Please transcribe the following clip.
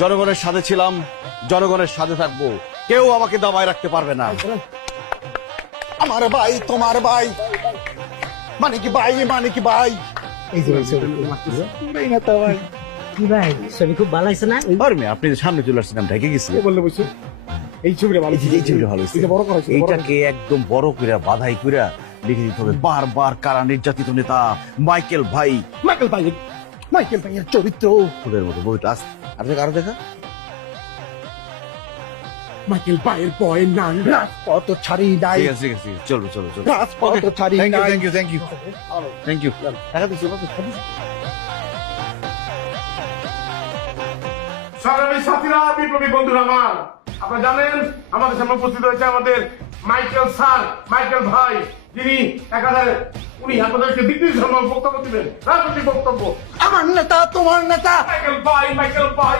জনগণের সাথে ছিলাম, জনগণের সাথে থাকবো, কেউ আমাকে দাবায় রাখতে পারবে না। আমার ভাই তোমার ভাই, মানে কি ভাই, মানে কি ভাই। এই যে কি ভাই ছবি খুব ভালো হয়েছে না? আপনি যে সামনে চলে আসছেন, ঢেকে গেছি। বললে বলছো এই ছবিটা ভালো, এই ছবিটা ভালো হয়েছে। এটা বড় করা হয়েছে, বড় এইটাকে একদম বড় করে বাধাই করে লিখে দিতে হবে, বারবার কারা নির্যাতিত নেতা মাইকেল ভাই। মাইকেল ভাই, মাইকেল ভাইয়ের চরিত্র ওদের মতো বইটা আরো দেখা। মাইকেল ভাইয়ের বয়ের নাম রাজপথ ছাড়ি নাই, ঠিক আছে ঠিক আছে, চলো চলো চলো। রাজপথ ছাড়ি নাই। Thank you thank you. টাকা দিচ্ছি। সংগ্রামী সাথীরা, বিপ্লবী বন্ধুরা আমার, আপনারা জানেন আমাদের সামনে উপস্থিত হয়েছে আমাদের মাইকেল স্যার, মাইকেল ভাই, যিনি উনি আপনাদেরকে বিদ্যুৎ ধর্ম বক্তব্য দিবেন, রাজনৈতিক বক্তব্য। আমার নেতা তোমার নেতা মাইকেল ভাই, মাইকেল ভাই।